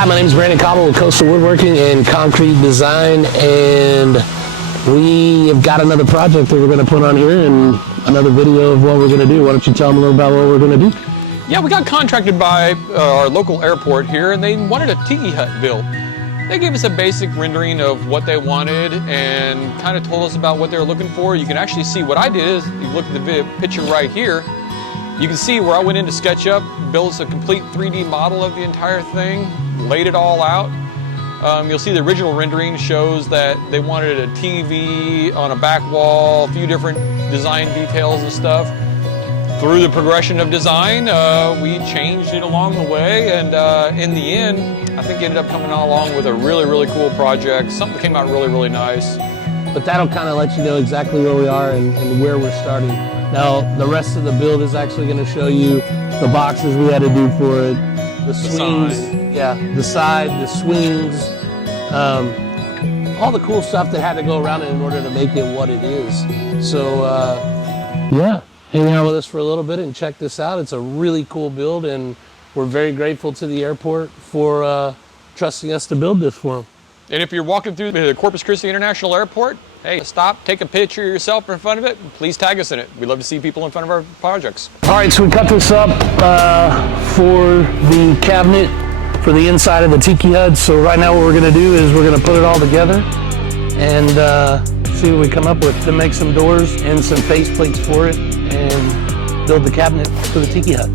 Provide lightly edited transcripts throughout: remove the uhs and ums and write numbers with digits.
Hi, my name is Brandon Cobble with Coastal Woodworking and Concrete Design, and we have got another project that we're going to put on here and another video of what we're going to do. Why don't you tell them a little about what we're going to do? Yeah, we got contracted by our local airport here, and they wanted a Tiki Hut built. They gave us a basic rendering of what they wanted and kind of told us about what they were looking for. You can actually see what I did is, you look at the picture right here, you can see where I went into SketchUp, built us a complete 3D model of the entire thing, laid it all out. You'll see the original rendering shows that they wanted a TV on a back wall, a few different design details and stuff. Through the progression of design, we changed it along the way, and in the end, I think it ended up coming along with a really, really cool project. Something that came out really, really nice. But that'll kind of let you know exactly where we are and where we're starting. Now, the rest of the build is actually going to show you the boxes we had to do for it, the swings, the side, the swings, all the cool stuff that had to go around it in order to make it what it is. So, yeah, hang out with us for a little bit and check this out. It's a really cool build, and we're very grateful to the airport for trusting us to build this for them. And if you're walking through the Corpus Christi International Airport, hey, stop, take a picture of yourself in front of it, and please tag us in it. We love to see people in front of our projects. All right, so we cut this up for the cabinet for the inside of the Tiki Hut. So right now what we're gonna do is we're gonna put it all together and see what we come up with to make some doors and some face plates for it and build the cabinet for the Tiki Hut.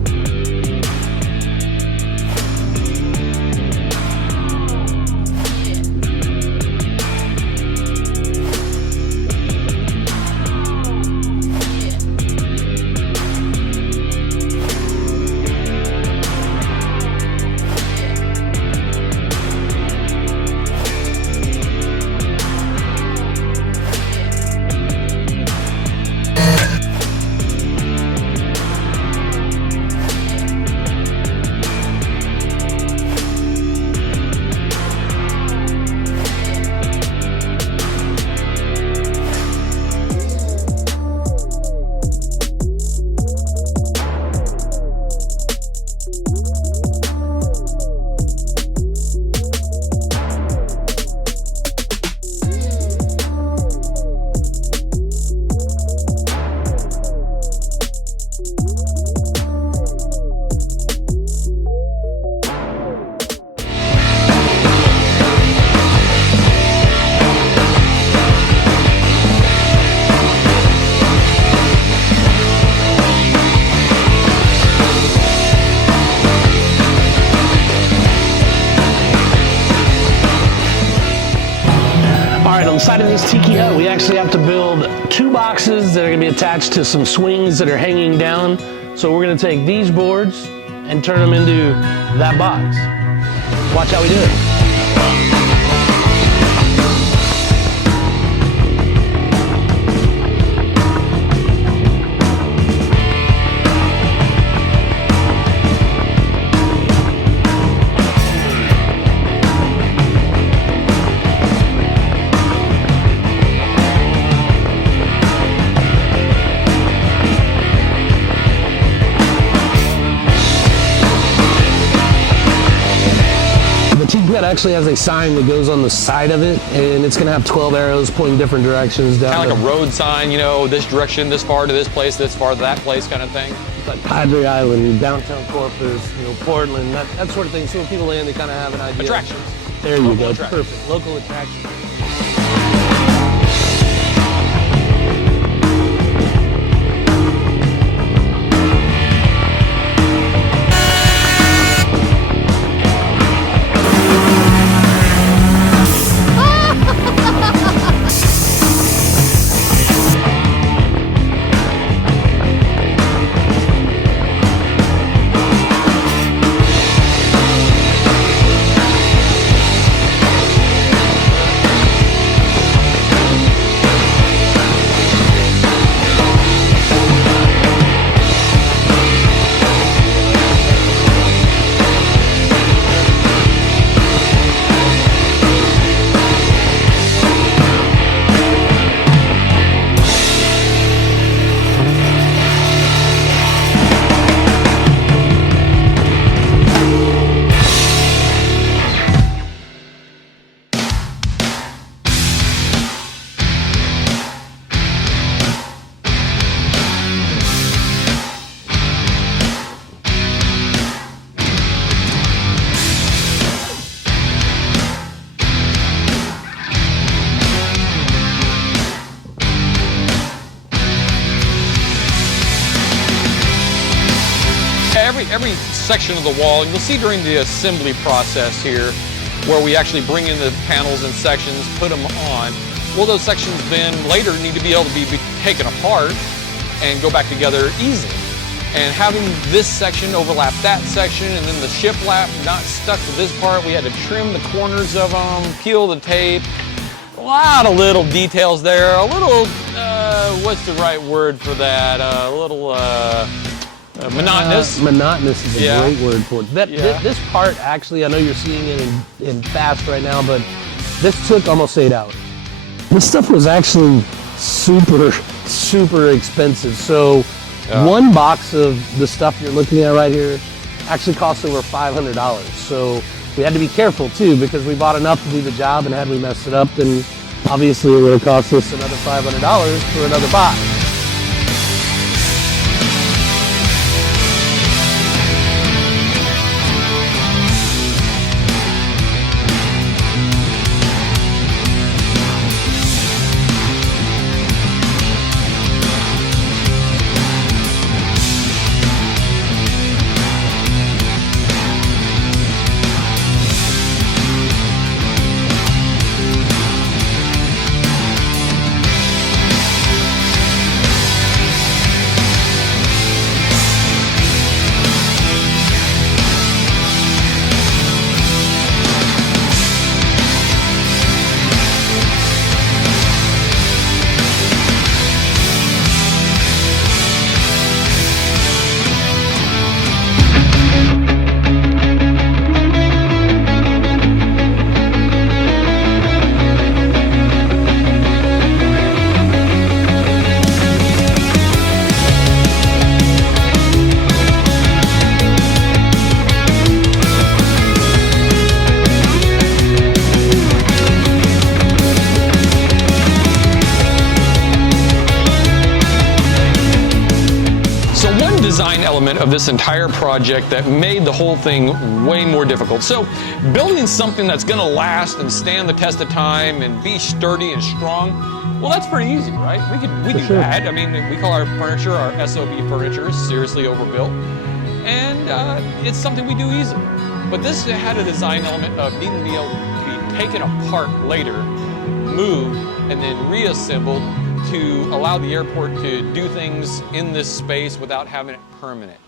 On the side of this Tiki Hut, we actually have to build two boxes that are going to be attached to some swings that are hanging down. So we're going to take these boards and turn them into that box. Watch how we do it. It actually has a sign that goes on the side of it, and it's going to have 12 arrows pointing different directions down. Kind of like a road sign, you know, this direction, this far to this place, this far to that place kind of thing. Like Padre Island, downtown Corpus, you know, Portland, that sort of thing. So when people land, they kind of have an idea. Attractions. There you go. Perfect. Local attractions. every section of the wall, and you'll see during the assembly process here, where we actually bring in the panels and sections, put them on. Well, those sections then later need to be able to be taken apart and go back together easily. And having this section overlap that section, and then the shiplap not stuck to this part, we had to trim the corners of them, peel the tape. A lot of little details there. A little, what's the right word for that? A little monotonous. Monotonous is a great word for it. Yeah. This part, actually, I know you're seeing it in fast right now, but this took almost 8 hours. This stuff was actually super expensive. So one box of the stuff you're looking at right here actually cost over $500. So we had to be careful too, because we bought enough to do the job, and had we messed it up, then obviously it would have cost us another $500 for another box. Design element of this entire project that made the whole thing way more difficult. So building something that's going to last and stand the test of time and be sturdy and strong, well, that's pretty easy, right? We do that. I mean, we call our furniture our SOB furniture, seriously overbuilt, and it's something we do easily. But this had a design element of needing to be able to be taken apart later, moved, and then reassembled to allow the airport to do things in this space without having it permanent.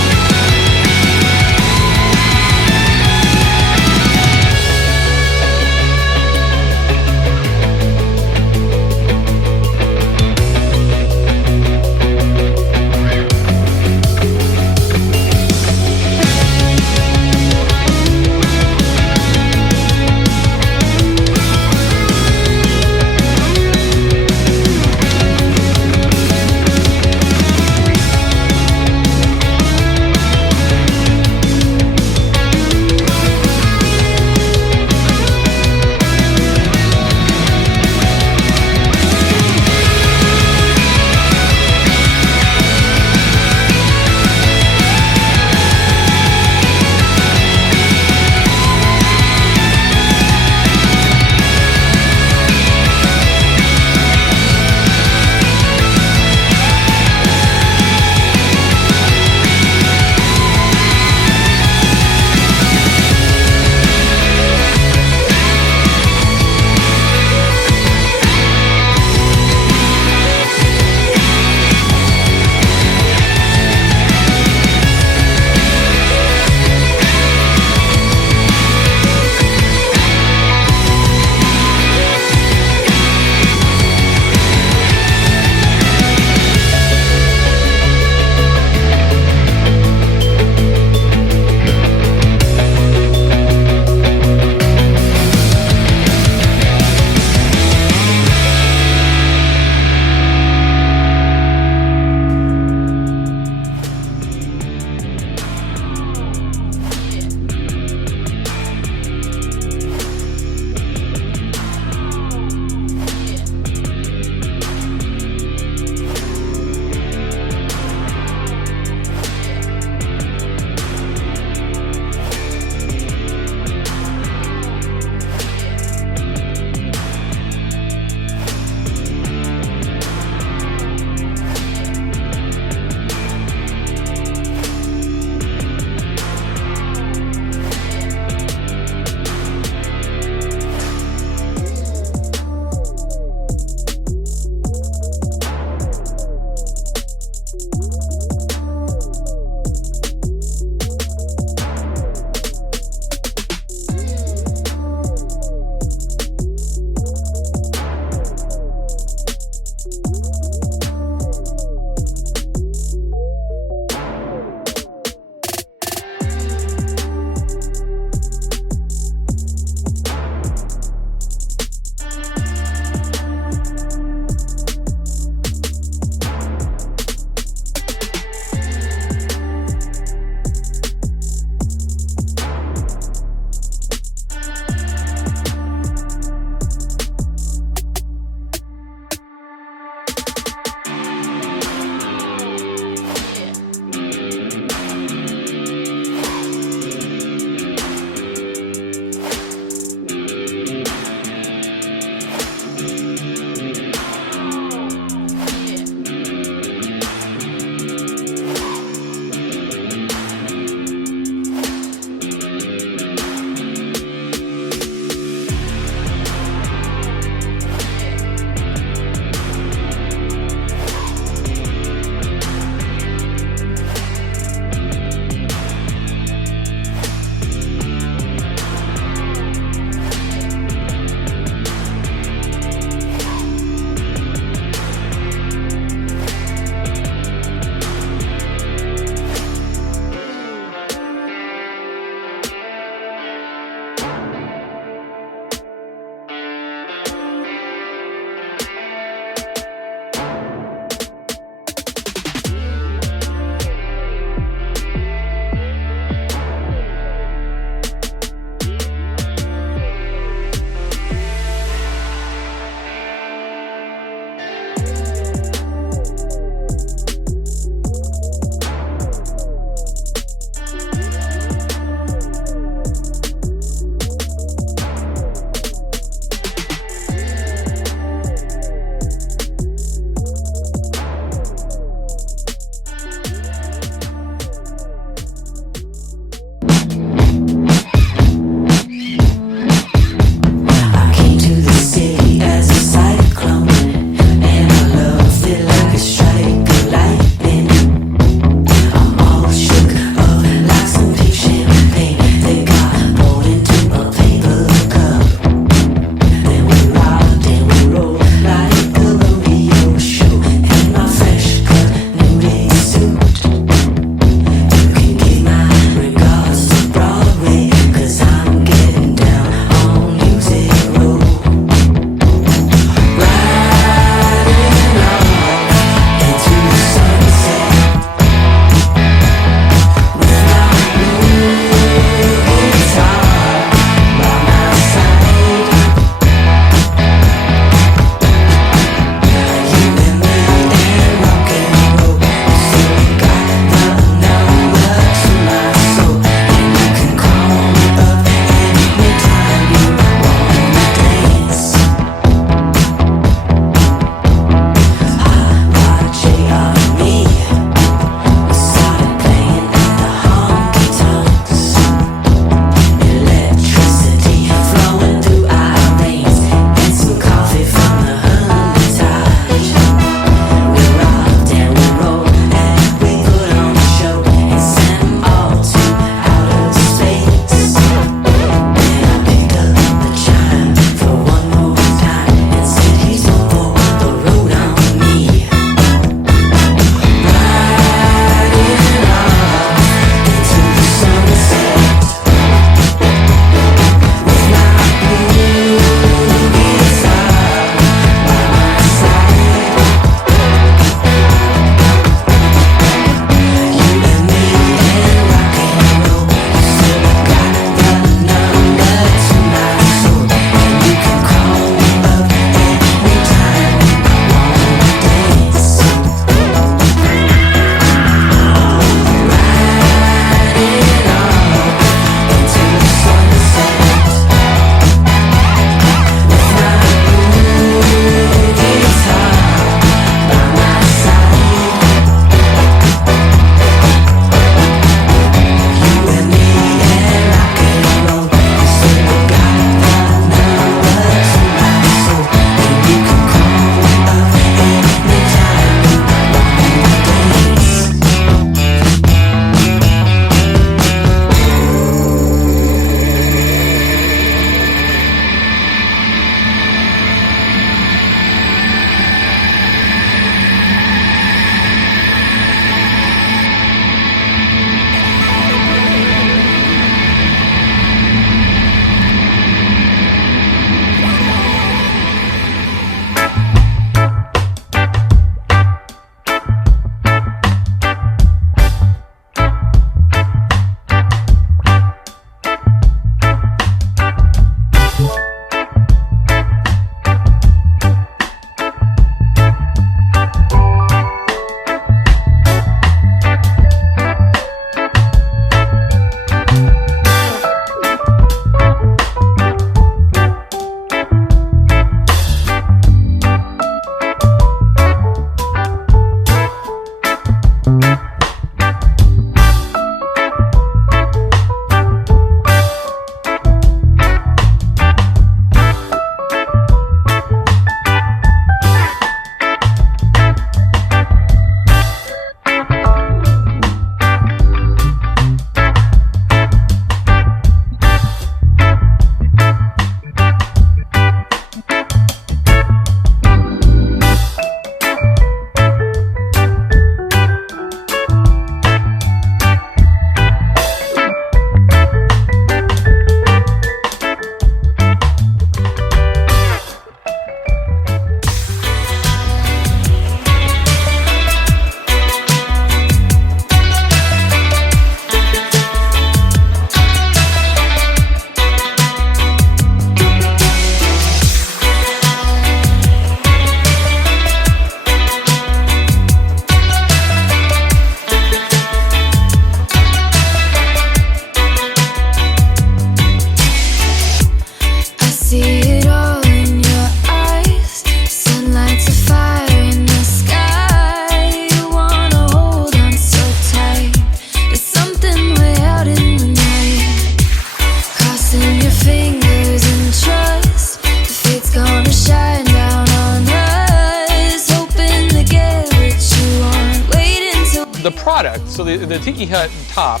product. So the Tiki Hut top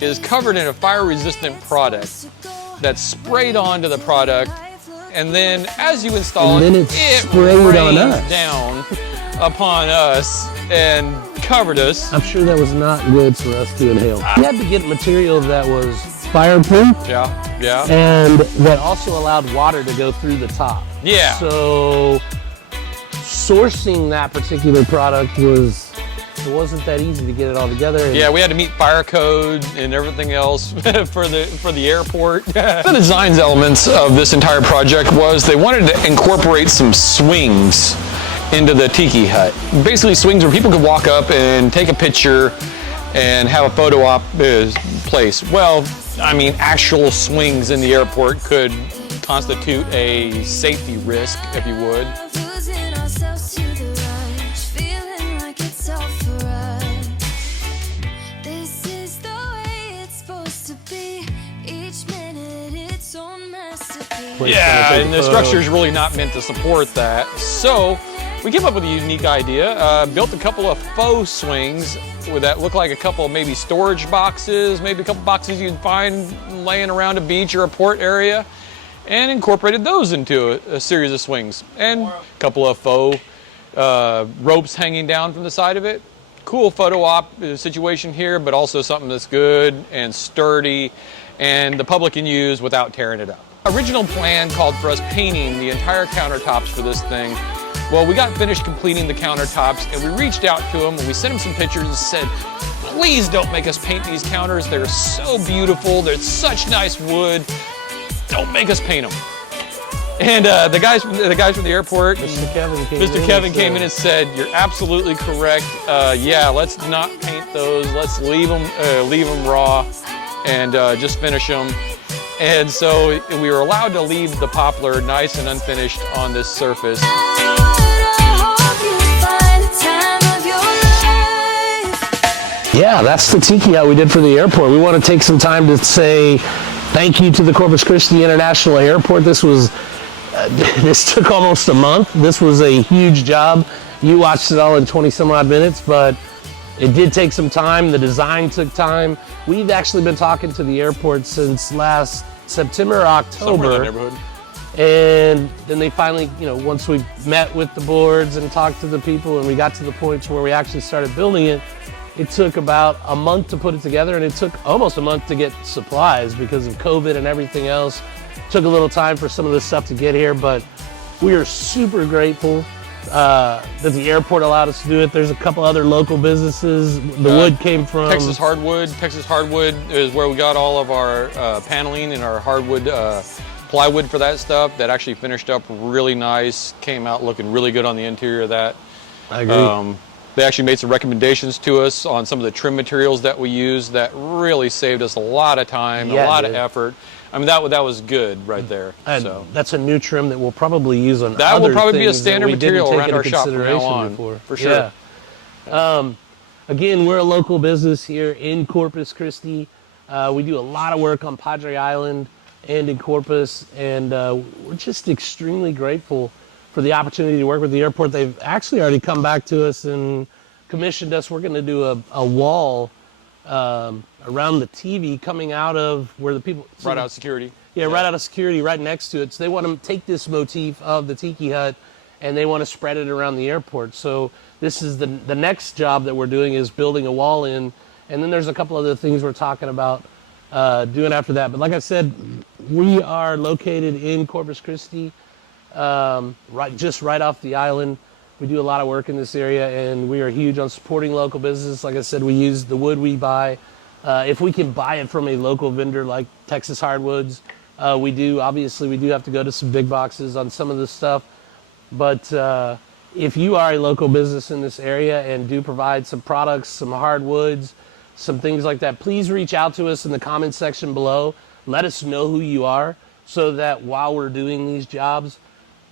is covered in a fire-resistant product that's sprayed onto the product, and then as you install it rains down upon us and covered us. I'm sure that was not good for us to inhale. We had to get material that was fireproof. Yeah. And that also allowed water to go through the top. Yeah. So sourcing that particular product wasn't that easy to get it all together. Yeah, we had to meet fire code and everything else for the airport. The design elements of this entire project was they wanted to incorporate some swings into the Tiki Hut. Basically swings where people could walk up and take a picture and have a photo op place. Well, I mean, actual swings in the airport could constitute a safety risk, if you would. Yeah, and the structure is really not meant to support that. So we came up with a unique idea, built a couple of faux swings that look like a couple of maybe storage boxes, maybe a couple boxes you'd find laying around a beach or a port area, and incorporated those into a series of swings. And a couple of faux ropes hanging down from the side of it. Cool photo op situation here, but also something that's good and sturdy and the public can use without tearing it up. Original plan called for us painting the entire countertops for this thing. Well, we got finished completing the countertops and we reached out to them and we sent them some pictures and said, please don't make us paint these counters. They're so beautiful. They're such nice wood. Don't make us paint them. And the guys from the airport, Mr. Kevin came in and said, you're absolutely correct. Yeah, let's not paint those. Let's leave them raw and just finish them. And so we were allowed to leave the poplar nice and unfinished on this surface. Yeah, that's the Tiki Hut we did for the airport. We want to take some time to say thank you to the Corpus Christi International Airport. This took almost a month. This was a huge job. You watched it all in 20 some odd minutes, but it did take some time. The design took time. We've actually been talking to the airport since last September or October. Somewhere in the neighborhood. And then they finally, once we met with the boards and talked to the people and we got to the point where we actually started building it, it took about a month to put it together, and it took almost a month to get supplies because of COVID and everything else. It took a little time for some of this stuff to get here, but we are super grateful that the airport allowed us to do it. There's a couple other local businesses. The wood came from Texas Hardwood. Texas Hardwood is where we got all of our paneling and our hardwood plywood for that stuff. That actually finished up really nice. Came out looking really good on the interior of that. I agree. They actually made some recommendations to us on some of the trim materials that we used that really saved us a lot of time, a lot of effort. I mean, that was good right there. And so that's a new trim that we'll probably use on that other will probably be a things standard material around our shop from now on, before. for sure. Yeah. Again, we're a local business here in Corpus Christi. We do a lot of work on Padre Island and in Corpus, and we're just extremely grateful for the opportunity to work with the airport. They've actually already come back to us and commissioned us. We're going to do a wall around the TV coming out of where the people... Right out of security. Yeah, right out of security, right next to it. So they want to take this motif of the Tiki Hut and they want to spread it around the airport. So this is the next job that we're doing is building a wall in. And then there's a couple other things we're talking about doing after that. But like I said, we are located in Corpus Christi, just right off the island. We do a lot of work in this area, and we are huge on supporting local business. Like I said, we use the wood we buy. If we can buy it from a local vendor like Texas Hardwoods, we do. Obviously, we do have to go to some big boxes on some of this stuff. But if you are a local business in this area and do provide some products, some hardwoods, some things like that, please reach out to us in the comment section below. Let us know who you are so that while we're doing these jobs,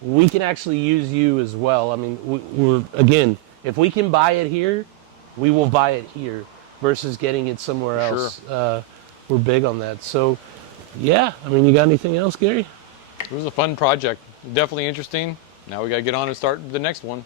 we can actually use you as well. I mean, we're again, if we can buy it here, we will buy it here versus getting it somewhere else. Sure. We're big on that. So, yeah, I mean, you got anything else, Gary? It was a fun project. Definitely interesting. Now we got to get on and start the next one.